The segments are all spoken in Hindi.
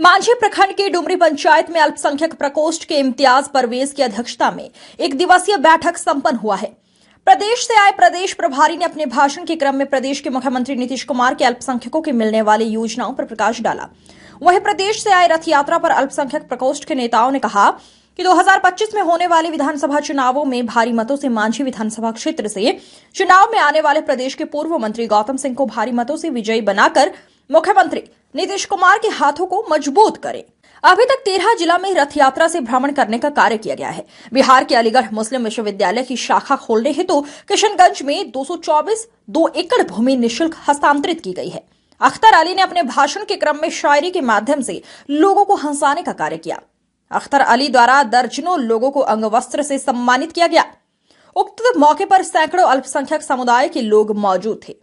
मांझी प्रखंड के डुमरी पंचायत में अल्पसंख्यक प्रकोष्ठ के इम्तियाज परवेज की अध्यक्षता में एक दिवसीय बैठक संपन्न हुआ है। प्रदेश से आए प्रदेश प्रभारी ने अपने भाषण के क्रम में प्रदेश के मुख्यमंत्री नीतीश कुमार के अल्पसंख्यकों के मिलने वाली योजनाओं पर प्रकाश डाला। वहीं प्रदेश से आए रथ यात्रा पर अल्पसंख्यक प्रकोष्ठ के नेताओं ने कहा कि 2025 में होने वाले विधानसभा चुनावों में भारी मतों से मांझी विधानसभा क्षेत्र से चुनाव में आने वाले प्रदेश के पूर्व मंत्री गौतम सिंह को भारी मतों से विजयी बनाकर मुख्यमंत्री नीतीश कुमार के हाथों को मजबूत करें। अभी तक 13 जिला में रथ यात्रा से भ्रमण करने का कार्य किया गया है। बिहार के अलीगढ़ मुस्लिम विश्वविद्यालय की शाखा खोलने हेतु किशनगंज में 2 एकड़ भूमि निःशुल्क हस्तांतरित की गई है। अख्तर अली ने अपने भाषण के क्रम में शायरी के माध्यम से लोगों को हंसाने का कार्य किया। अख्तर अली द्वारा दर्जनों लोगं को अंगवस्त्र से सम्मानित किया गया। उक्त मौके पर सैकड़ों अल्पसंख्यक समुदाय के लोग मौजूद थे।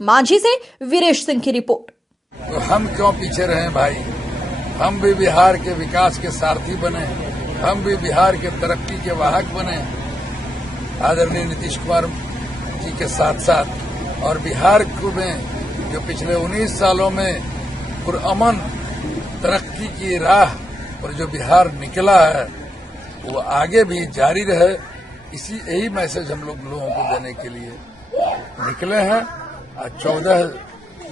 मांझी से वीरेश सिंह की रिपोर्ट। तो हम क्यों पीछे रहे भाई? हम भी बिहार के विकास के सारथी बने, हम भी बिहार के तरक्की के वाहक बने। आदरणीय नीतीश कुमार जी के साथ साथ और बिहार में जो पिछले 19 सालों में पुरअमन तरक्की की राह पर जो बिहार निकला है वो आगे भी जारी रहे, यही मैसेज हम लोगों को देने के लिए निकले हैं। 14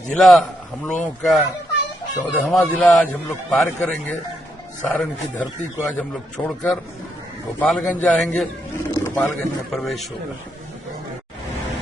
जिला हम लोगों का 14वां जिला आज हम लोग पार करेंगे। सारण की धरती को आज हम लोग छोड़कर गोपालगंज जाएंगे, गोपालगंज में प्रवेश होगा।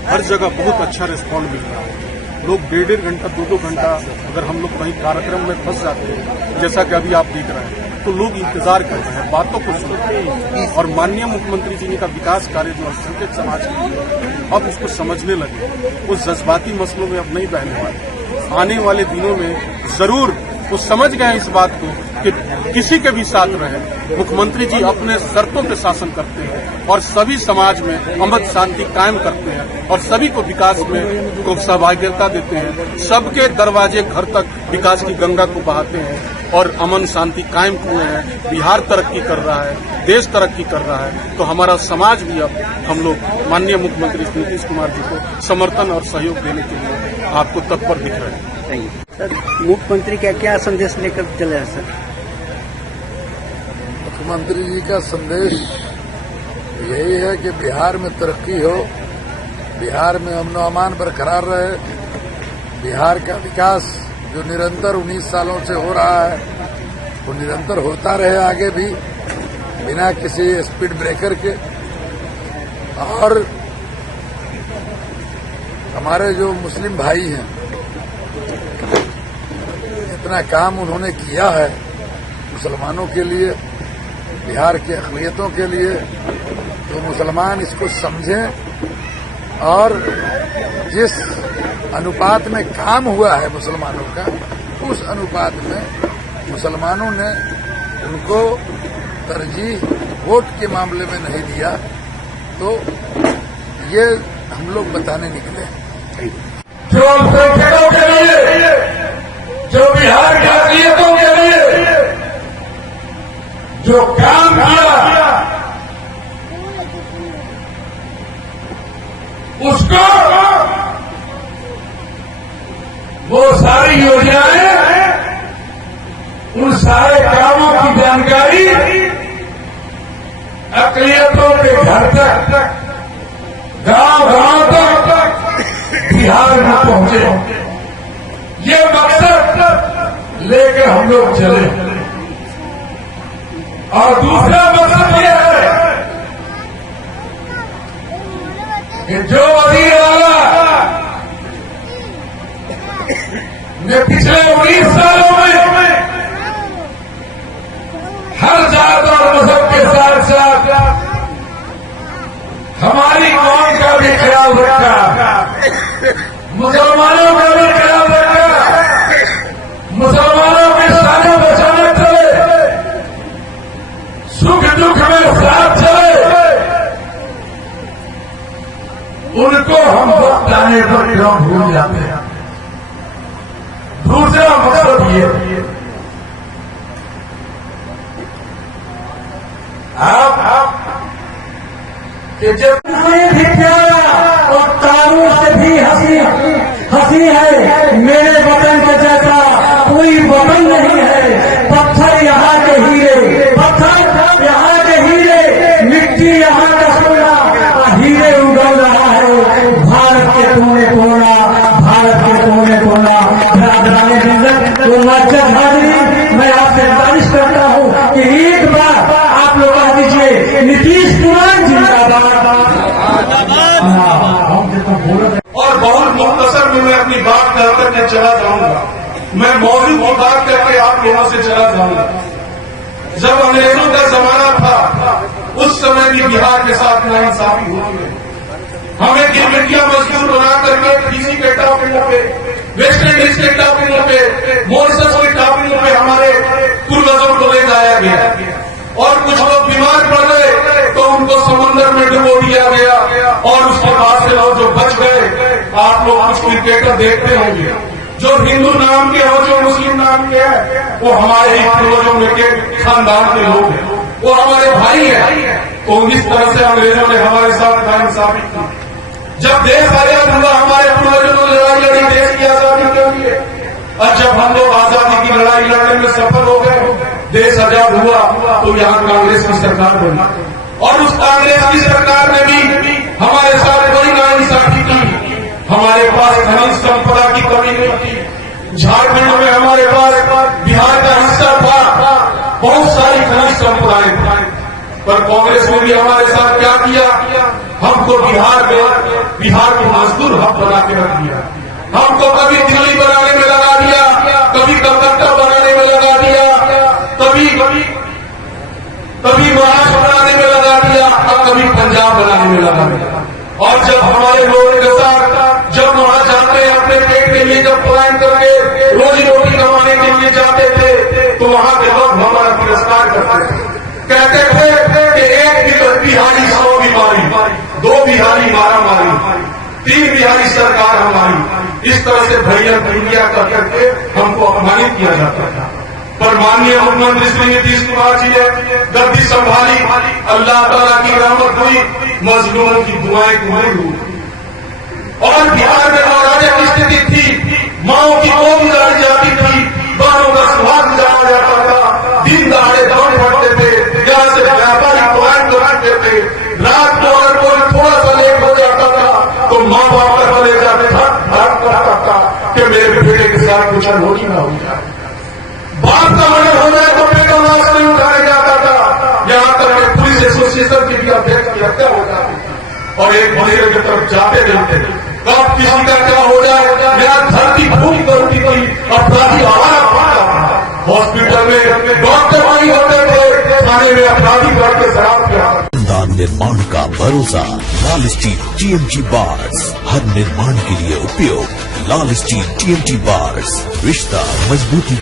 हर जगह बहुत अच्छा रिस्पॉन्ड मिल रहा है। लोग 1.5 घंटा 2 घंटा अगर हम लोग कहीं कार्यक्रम में फंस जाते हैं, जैसा कि अभी आप देख रहे हैं, तो लोग इंतजार कर रहे हैं, बातों को सुनते हैं और माननीय मुख्यमंत्री जी का विकास कार्य जो अल्पसंख्यक समाज के लिए अब उसको समझने लगे। उस जज्बाती मसलों में अब नहीं बहने वाले। आने वाले दिनों में जरूर वो समझ गए इस बात को कि किसी के भी साथ रहे, मुख्यमंत्री जी अपने शर्तों पे शासन करते हैं और सभी समाज में अमन शांति कायम करते हैं और सभी को विकास में को सहभागिता देते हैं। सबके दरवाजे घर तक विकास की गंगा को बहाते हैं और अमन शांति कायम हुए हैं। बिहार तरक्की कर रहा है, देश तरक्की कर रहा है, तो हमारा समाज भी अब हम लोग माननीय मुख्यमंत्री नीतीश कुमार जी को समर्थन और सहयोग देने के लिए आपको तत्पर दिख रहे हैं। सर, मुख्यमंत्री का क्या संदेश लेकर चले हैं सर? मुख्यमंत्री जी का संदेश यही है कि बिहार में तरक्की हो, बिहार में अमन अमान बरकरार रहे, बिहार का विकास जो निरंतर 19 सालों से हो रहा है वो निरंतर होता रहे आगे भी, बिना किसी स्पीड ब्रेकर के। और हमारे जो मुस्लिम भाई हैं, इतना काम उन्होंने किया है मुसलमानों के लिए, बिहार की अक़लियतों के लिए, तो मुसलमान इसको समझें और जिस अनुपात में काम हुआ है मुसलमानों का, उस अनुपात में मुसलमानों ने उनको तरजीह वोट के मामले में नहीं दिया, तो ये हम लोग बताने निकले हैं। जो अल्पसंख्यकों के लिए, जो बिहार की अक़लियतों के लिए जो काम किया, उसको वो सारी योजनाएं, उन सारे कामों की जानकारी अक़लियतों के घर तक, गांव तक बिहार में पहुंचे। ये मकसद लेकर हम लोग चले। और दूसरा मकसद यह है कि जो वजीर आला ने पिछले 19 सालों में हर जात और मजहब के साथ साथ हमारी कौम का भी ख्याल रखा, मुसलमानों का भी ख्याल रखा, मुसलमानों के सारे बचाने चले, सुख दुख में साथ चले, उनको हम वक्त आने पर क्यों भूल जाते हैं। दूसरा मकसद ये, आप कि जब भी प्यारा और तारों से भी हंसी है, मेरे वतन के जैसा कोई वतन नहीं है। हाजिरी मैं आपसे गुजारिश करता हूं कि एक बार आप लोग कह दीजिए नीतीश कुमार जिंदाबाद। और बहुत मुख्तसर में मैं अपनी बात करके चला जाऊंगा। मैं मौजूद की बात करके आप लोगों से चला जाऊंगा। जब अंग्रेजों का जमाना था उस समय भी बिहार के साथ नाइंसाफी होती है। हमें गिरमिटिया मजदूर बना करके फिजी के टापुओं पे, वेस्ट इंडीज के टापुओं पे, मॉरिशस के टापुओं पे हमारे पूर्वजों को ले जाया गया और कुछ लोग बीमार पड़ गए तो उनको समंदर में डुबो दिया गया और उसके बाद से लोग जो बच गए, आप लोग कुछ क्रिकेटर देखते होंगे जो हिंदू नाम के हो, जो मुस्लिम नाम के हैं, वो हमारे ही पूर्वजों में के खानदान के लोग हैं, वो हमारे भाई हैं। तो इस तरह से अंग्रेजों ने हमारे साथ नाइंसाफी की। जब देश आजाद हुआ हमारे पूर्वजों ने लड़ाई लड़ी देश की आजादी के लिए, और जब हम लोग आजादी की लड़ाई लड़ने में सफल हो गए, देश आजाद हुआ तो यहाँ कांग्रेस की सरकार बनी और उस कांग्रेस की सरकार ने भी हमारे साथ बड़ी नाइंसाफी की। हमारे पास खनिज संपदा की कमी नहीं थी। झारखंड में हमारे पास बिहार का हिस्सा था, बहुत सारी खनिज संपदाएं थी, पर कांग्रेस ने भी हमारे साथ क्या किया, हमको बिहार को मजदूर हब बना के रख दिया। हमको कभी दिल्ली बनाने में लगा दिया, कभी कलकत्ता बनाने में लगा दिया, कभी महाराष्ट्र बनाने में लगा दिया और कभी पंजाब बनाने में लगा दिया। और जब हमारे लोगों के साथ जब वहां जाते अपने पेट के लिए जब पलायन करके रोजी रोटी कमाने के लिए जाते थे तो वहां के लोग हमारा तिरस्कार करते थे, कहते थे कि एक बिहारी 100 बीमारी, 2 बिहारी मारा मारी, 3 बिहारी सरकार हमारी। इस तरह से भैया भैया करके हमको अपमानित किया जाता था। पर माननीय मुख्यमंत्री श्री नीतीश कुमार जी ने गद्दी संभाली, अल्लाह ताला की रहमत हुई, मजलूमों की दुआएं कबूल हुई और बिहार में महाराजा की स्थिति थी, माओ की गोद उजाड़ी जाती थी, बहनों का सुहाग उजाड़ा जाता था, दिन दहाड़े दौड़ पड़ते थे, यहाँ से व्यापारी पलायन कराते थे। रात को अगर कोई थोड़ा सा लेट हो जाता था तो माँ बाप का कलेजा धड़क करता था कि मेरे बेटे के साथ कुछ अनहोनी न हो जाए। बाप का मर्डर हो जाए तो बेटा लाश नहीं उठाया जाता था, यहाँ तक कि पुलिस एसोसिएशन की भी अध्यक्ष की हत्या हो जाती थी और एक मंदिर की तरफ जाते जाते कब किसी का क्या हो जाए, यहाँ धरती फूक करती थी, अपराधी आवारा हॉस्पिटल में डॉक्टर नहीं होते थे, थाने में अपराधी भर के शराब पिया। निर्माण का भरोसा लाल स्टील TMT बार्स, हर निर्माण के लिए उपयोग लाल स्टील TMT बार्स, रिश्ता मजबूती